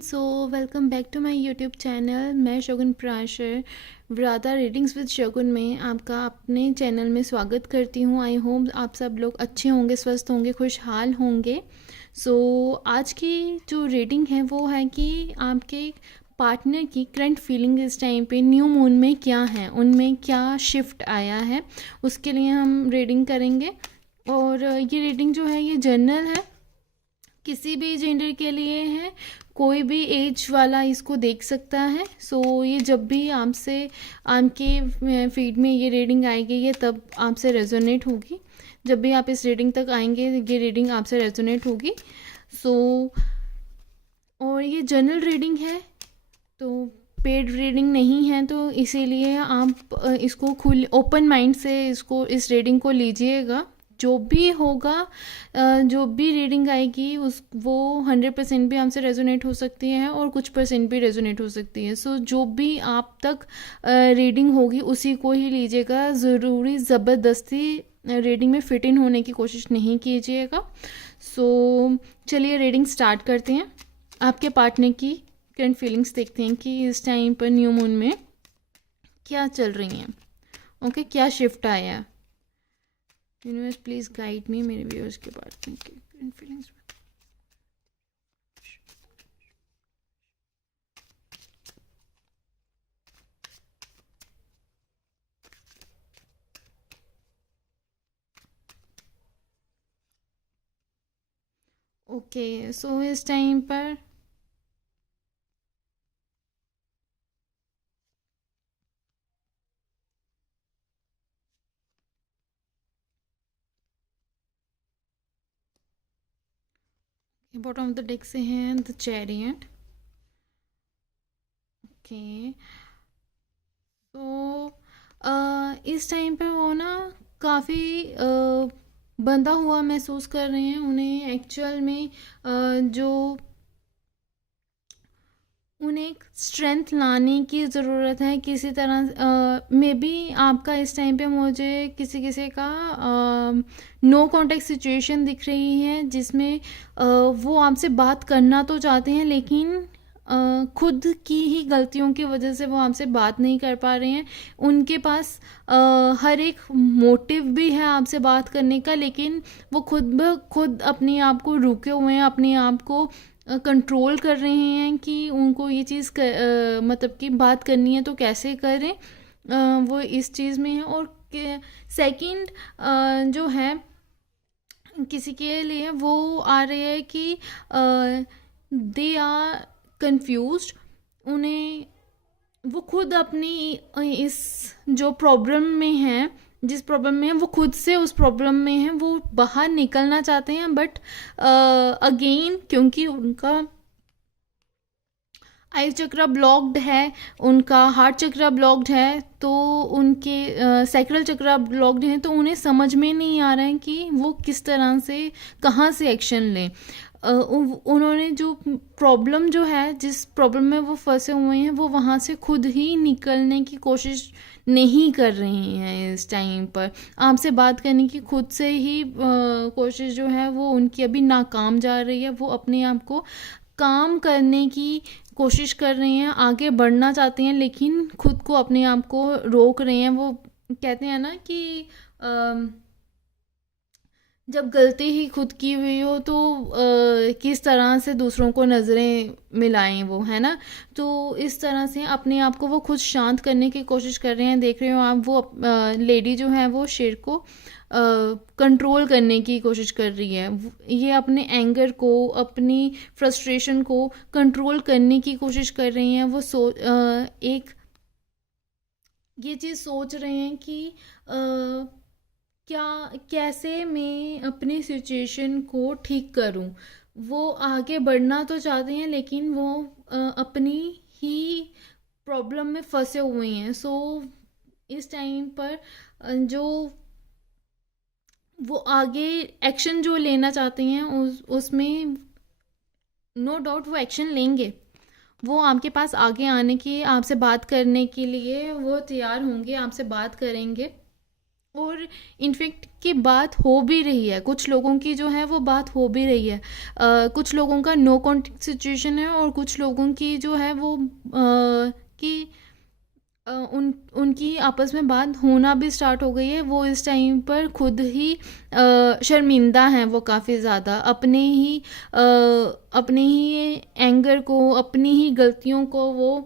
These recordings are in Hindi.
So welcome back to my YouTube channel. मैं शगुन प्राशर व्राता रीडिंग्स विद शगुन में आपका अपने चैनल में स्वागत करती हूँ। आई होप आप सब लोग अच्छे होंगे, स्वस्थ होंगे, खुशहाल होंगे। आज की जो रीडिंग है वो है कि आपके पार्टनर की करंट फीलिंग इस टाइम पे न्यू मून में क्या है, उनमें क्या शिफ्ट आया है, उसके लिए हम रीडिंग करेंगे। और ये रीडिंग जो है ये जनरल है, किसी भी जेंडर के लिए है, कोई भी एज वाला इसको देख सकता है। ये जब भी आपसे आपके फीड में ये रीडिंग आएगी ये तब आपसे रेजोनेट होगी। जब भी आप इस रीडिंग तक आएंगे ये रीडिंग आपसे रेजोनेट होगी। सो और ये जनरल रीडिंग है, तो पेड रीडिंग नहीं है, तो इसीलिए आप इसको खुल ओपन माइंड से इस रीडिंग को लीजिएगा। जो भी होगा, जो भी रीडिंग आएगी वो 100% भी हमसे रेजोनेट हो सकती है और कुछ परसेंट भी रेजोनेट हो सकती है। जो भी आप तक रीडिंग होगी उसी को ही लीजिएगा। ज़रूरी ज़बरदस्ती रीडिंग में फिट इन होने की कोशिश नहीं कीजिएगा। चलिए रीडिंग स्टार्ट करते हैं। आपके पार्टनर की करंट फीलिंग्स देखते हैं कि इस टाइम पर न्यू मून में क्या चल रही हैं। ओके, क्या शिफ्ट आया है। यूनिवर्स प्लीज गाइड मी, मेरे व्यूअर्स के पार्टनर की करंट फीलिंग्स। ओके, इस टाइम पर बॉटम ऑफ द डेक से हैं द चैरियट। ओके, इस टाइम पे वो ना काफ़ी बंधा हुआ महसूस कर रहे हैं। उन्हें एक्चुअल में जो उन्हें एक स्ट्रेंथ लाने की ज़रूरत है किसी तरह। मे बी आपका इस टाइम पे मुझे किसी किसी का नो कांटेक्ट सिचुएशन दिख रही है, जिसमें वो आपसे बात करना तो चाहते हैं लेकिन खुद की ही गलतियों की वजह से वो आपसे बात नहीं कर पा रहे हैं। उनके पास हर एक मोटिव भी है आपसे बात करने का, लेकिन वो खुद ब खुद अपने आप को रुके हुए हैं, अपने आप को कंट्रोल कर रहे हैं कि उनको ये चीज़ मतलब कि बात करनी है तो कैसे करें। वो इस चीज़ में है। और सेकंड जो है किसी के लिए वो आ रही है कि दे आर कंफ्यूज्ड। उन्हें वो खुद अपनी इस जो प्रॉब्लम में है, जिस प्रॉब्लम में है वो खुद से उस प्रॉब्लम में है, वो बाहर निकलना चाहते हैं। बट अगेन क्योंकि उनका आई चक्र ब्लॉक्ड है, उनका हार्ट चक्र ब्लॉक्ड है, तो उनके सैक्रल चक्र ब्लॉक्ड है, तो उन्हें समझ में नहीं आ रहा है कि वो किस तरह से कहाँ से एक्शन लें। उन्होंने जो प्रॉब्लम जो है, जिस प्रॉब्लम में वो फंसे हुए हैं, वो वहाँ से खुद ही निकलने की कोशिश नहीं कर रहे हैं। इस टाइम पर आपसे बात करने की खुद से ही कोशिश जो है वो उनकी अभी नाकाम जा रही है। वो अपने आप को काम करने की कोशिश कर रहे हैं, आगे बढ़ना चाहते हैं, लेकिन खुद को अपने आप को रोक रहे हैं। वो कहते हैं ना कि जब गलती ही खुद की हुई हो तो किस तरह से दूसरों को नज़रें मिलाएं, वो है ना। तो इस तरह से अपने आप को वो खुद शांत करने की कोशिश कर रहे हैं। देख रहे हो आप, वो लेडी जो है वो शेर को कंट्रोल करने की कोशिश कर रही है। ये अपने एंगर को, अपनी फ्रस्ट्रेशन को कंट्रोल करने की कोशिश कर रही हैं। वो एक ये चीज़ सोच रहे हैं कि क्या कैसे मैं अपनी सिचुएशन को ठीक करूं। वो आगे बढ़ना तो चाहते हैं लेकिन वो अपनी ही प्रॉब्लम में फंसे हुए हैं। इस टाइम पर जो वो आगे एक्शन जो लेना चाहते हैं उसमें नो डाउट वो एक्शन लेंगे। वो आपके पास आगे आने की, आपसे बात करने के लिए वो तैयार होंगे, आपसे बात करेंगे। और इनफेक्ट कि बात हो भी रही है, कुछ लोगों की जो है वो बात हो भी रही है। कुछ लोगों का नो कॉन्टेक्ट सिचुएशन है और कुछ लोगों की जो है वो कि उनकी आपस में बात होना भी स्टार्ट हो गई है। वो इस टाइम पर खुद ही शर्मिंदा हैं, वो काफ़ी ज़्यादा अपने ही एंगर को, अपनी ही गलतियों को वो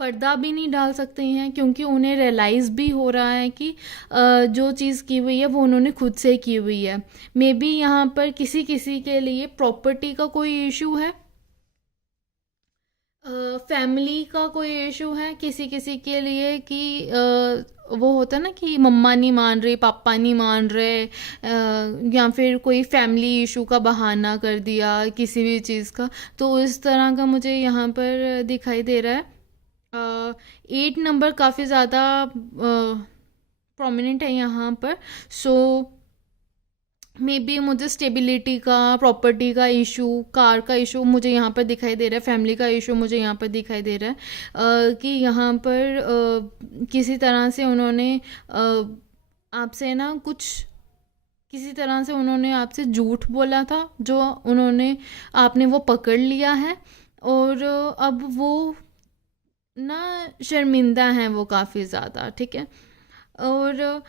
पर्दा भी नहीं डाल सकते हैं, क्योंकि उन्हें रियलाइज़ भी हो रहा है कि जो चीज़ की हुई है वो उन्होंने खुद से की हुई है। मे बी यहाँ पर किसी किसी के लिए प्रॉपर्टी का कोई इशू है, फैमिली का कोई इशू है, किसी किसी के लिए कि वो होता है ना कि मम्मा नहीं मान रही, पापा नहीं मान रहे, या फिर कोई फैमिली इशू का बहाना कर दिया किसी भी चीज़ का। तो इस तरह का मुझे यहाँ पर दिखाई दे रहा है। 8 नंबर काफ़ी ज़्यादा प्रोमिनेंट है यहाँ पर। सो मे बी मुझे स्टेबिलिटी का, प्रॉपर्टी का इशू, कार का इशू मुझे यहाँ पर दिखाई दे रहा है, फैमिली का इशू मुझे यहाँ पर दिखाई दे रहा है। कि यहाँ पर किसी तरह से उन्होंने आपसे ना कुछ, किसी तरह से उन्होंने आपसे झूठ बोला था, जो उन्होंने आपने वो पकड़ लिया है। और अब वो ना शर्मिंदा हैं वो काफ़ी ज़्यादा, ठीक है। और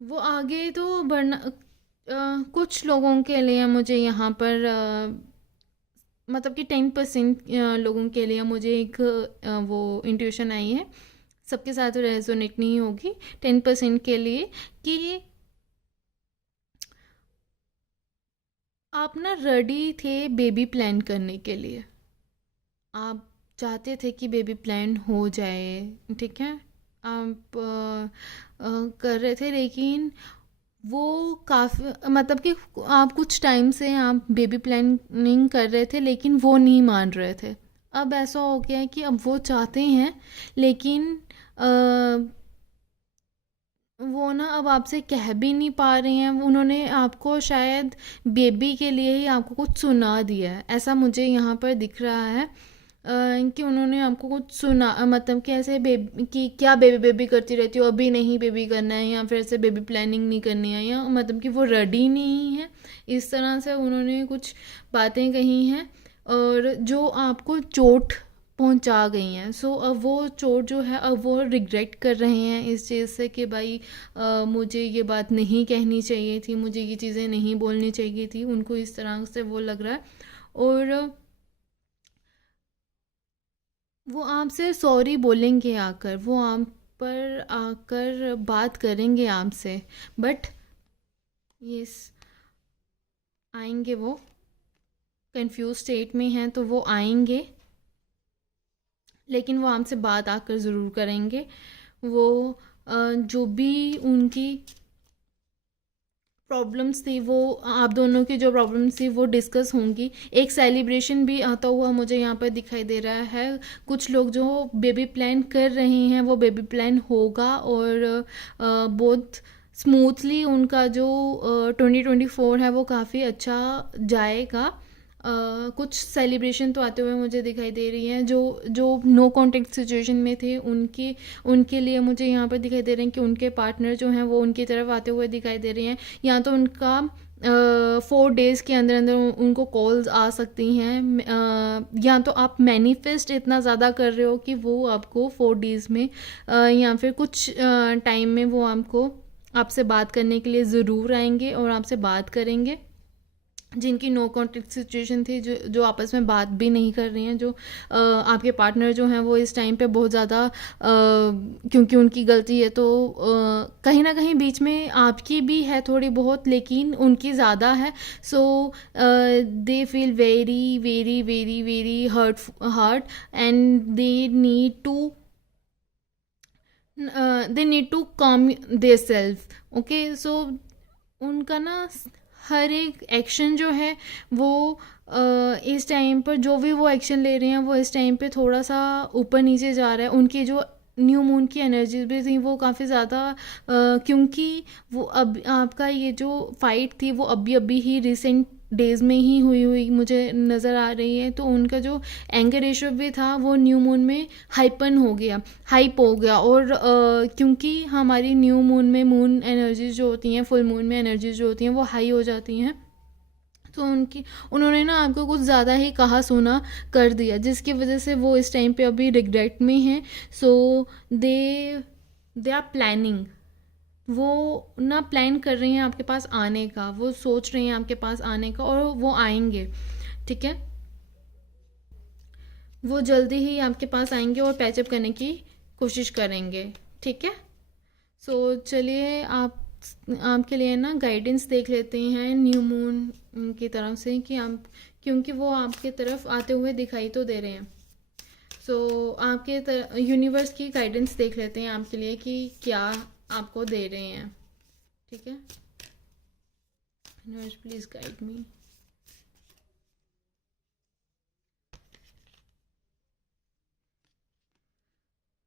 वो आगे तो बढ़ना, कुछ लोगों के लिए मुझे यहाँ पर मतलब कि 10% लोगों के लिए मुझे एक वो इंट्यूशन आई है, सबके साथ रेजोनेट नहीं होगी। 10% के लिए कि आप ना रेडी थे बेबी प्लान करने के लिए, आप चाहते थे कि बेबी प्लान हो जाए, ठीक है। आप कर रहे थे, लेकिन वो काफ़ी मतलब कि आप कुछ टाइम से आप बेबी प्लानिंग कर रहे थे, लेकिन वो नहीं मान रहे थे। अब ऐसा हो गया है कि अब वो चाहते हैं, लेकिन अ, वो ना अब आपसे कह भी नहीं पा रहे हैं। उन्होंने आपको शायद बेबी के लिए ही आपको कुछ सुना दिया है, ऐसा मुझे यहाँ पर दिख रहा है। कि उन्होंने आपको कुछ सुना, मतलब कि ऐसे बेबी कि क्या बेबी बेबी करती रहती हो, अभी नहीं बेबी करना है, या फिर ऐसे बेबी प्लानिंग नहीं करनी है, या मतलब कि वो रेडी नहीं है, इस तरह से उन्होंने कुछ बातें कही हैं और जो आपको चोट पहुंचा गई हैं। सो अब वो चोट जो है, अब वो रिग्रेट कर रहे हैं इस चीज़ से कि भाई मुझे ये बात नहीं कहनी चाहिए थी, मुझे ये चीज़ें नहीं बोलनी चाहिए थी, उनको इस तरह से वो लग रहा है। और वो आपसे सॉरी बोलेंगे आकर, वो आप पर आकर बात करेंगे आपसे, बट यस, आएंगे वो, कंफ्यूज स्टेट में हैं तो वो आएंगे, लेकिन वो आपसे बात आकर ज़रूर करेंगे। वो जो भी उनकी प्रॉब्लम्स थी, वो आप दोनों की जो प्रॉब्लम्स थी वो डिस्कस होंगी। एक सेलिब्रेशन भी आता हुआ मुझे यहाँ पर दिखाई दे रहा है। कुछ लोग जो बेबी प्लान कर रहे हैं वो बेबी प्लान होगा, और बहुत स्मूथली उनका जो 2024 है वो काफ़ी अच्छा जाएगा। कुछ सेलिब्रेशन तो आते हुए मुझे दिखाई दे रही हैं, जो जो नो कॉन्टेक्ट सिचुएशन में थे उनके उनके लिए मुझे यहाँ पर दिखाई दे रहे हैं कि उनके पार्टनर जो हैं वो उनकी तरफ आते हुए दिखाई दे रहे हैं। या तो उनका 4 डेज़ के अंदर अंदर उनको कॉल्स आ सकती हैं, या तो आप मैनिफेस्ट इतना ज़्यादा कर रहे हो कि वो आपको 4 डेज़ में या फिर कुछ टाइम में वो आपको आपसे बात करने के लिए ज़रूर आएंगे और आपसे बात करेंगे। जिनकी नो कॉन्टेक्ट सिचुएशन थी, जो आपस में बात भी नहीं कर रही हैं, जो आपके पार्टनर जो हैं वो इस टाइम पे बहुत ज़्यादा क्योंकि उनकी गलती है तो कहीं ना कहीं बीच में आपकी भी है थोड़ी बहुत, लेकिन उनकी ज़्यादा है। So they feel very very very very hurt and they need to calm their self. Okay, so उनका ना हर एक एक्शन जो है वो इस टाइम पर जो भी वो एक्शन ले रहे हैं वो इस टाइम पे थोड़ा सा ऊपर नीचे जा रहा है। उनकी जो न्यू मून की एनर्जीज भी थी वो काफ़ी ज़्यादा क्योंकि वो अब आपका ये जो फाइट थी वो अभी अभी ही रिसेंट डेज़ में ही हुई मुझे नज़र आ रही है। तो उनका जो एंगर रेशियो भी था वो न्यू मून में हाइप हो गया। और क्योंकि हमारी न्यू मून में मून एनर्जीज जो होती हैं, फुल मून में एनर्जीज जो होती हैं वो हाई हो जाती हैं। तो उन्होंने ना आपको कुछ ज़्यादा ही कहा सुना कर दिया, जिसकी वजह से वो इस टाइम पे अभी रिग्रेट में हैं। सो दे दे आर प्लानिंग, वो ना प्लान कर रही हैं आपके पास आने का, वो सोच रही हैं आपके पास आने का, और वो आएंगे। ठीक है, वो जल्दी ही आपके पास आएंगे और पैचअप करने की कोशिश करेंगे। ठीक है, सो चलिए आप आपके लिए ना गाइडेंस देख लेते हैं न्यू मून की तरफ से, कि आप, क्योंकि वो आपके तरफ आते हुए दिखाई तो दे रहे हैं। सो आपके यूनिवर्स की गाइडेंस देख लेते हैं आपके लिए कि क्या आपको दे रहे हैं। ठीक है, universe please guide me.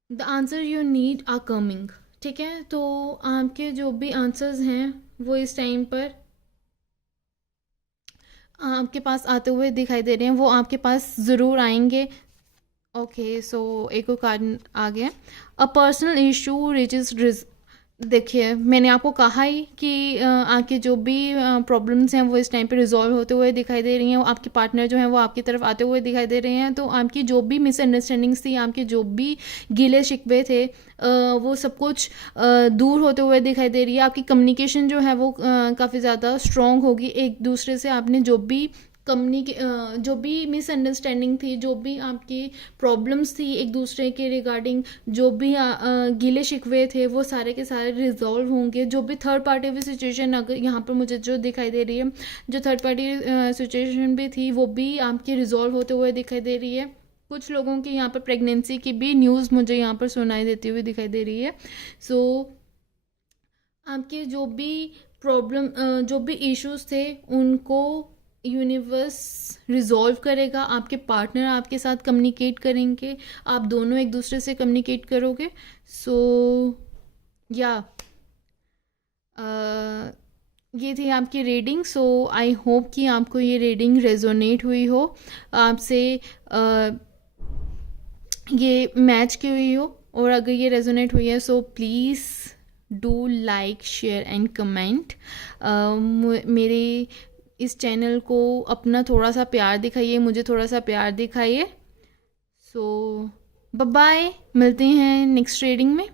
The answer you need are coming. ठीक है, तो आपके जो भी आंसर्स हैं वो इस टाइम पर आपके पास आते हुए दिखाई दे रहे हैं, वो आपके पास ज़रूर आएंगे। ओके, सो एक और कार्ड आ गया, अ पर्सनल इशू रिचेज। देखिए, मैंने आपको कहा ही कि आपके जो भी प्रॉब्लम्स हैं वो इस टाइम पे रिजॉल्व होते हुए दिखाई दे रही हैं। आपके पार्टनर जो हैं वो आपकी तरफ आते हुए दिखाई दे रहे हैं। तो आपकी जो भी मिसअंडरस्टैंडिंग्स थी, आपके जो भी गिले शिकवे थे, वो सब कुछ दूर होते हुए दिखाई दे रही है। आपकी कम्युनिकेशन जो है वो काफ़ी ज़्यादा स्ट्रॉन्ग होगी एक दूसरे से। आपने जो भी जो भी मिसअंडरस्टैंडिंग थी, जो भी आपकी प्रॉब्लम्स थी एक दूसरे के रिगार्डिंग, जो भी गिले शिकवे थे, वो सारे के सारे रिजॉल्व होंगे। जो भी थर्ड पार्टी भी सिचुएशन अगर यहाँ पर मुझे जो दिखाई दे रही है, जो थर्ड पार्टी सिचुएशन भी थी, वो भी आपकी रिजॉल्व होते हुए दिखाई दे रही है। कुछ लोगों की यहाँ पर प्रेगनेंसी की भी न्यूज़ मुझे यहाँ पर सुनाई देती हुई दिखाई दे रही है। सो आपके जो भी प्रॉब्लम, जो भी इश्यूज थे, उनको यूनिवर्स रिजॉल्व करेगा। आपके पार्टनर आपके साथ कम्युनिकेट करेंगे, आप दोनों एक दूसरे से कम्युनिकेट करोगे। सो या ये थी आपकी रीडिंग। सो आई होप कि आपको ये रीडिंग रेजोनेट हुई हो, आपसे ये मैच की हुई हो। और अगर ये रेजोनेट हुई है, so please do like, share and comment. मेरे इस चैनल को अपना थोड़ा सा प्यार दिखाइए, मुझे थोड़ा सा प्यार दिखाइए। सो बाय बाय, मिलते हैं नेक्स्ट रीडिंग में।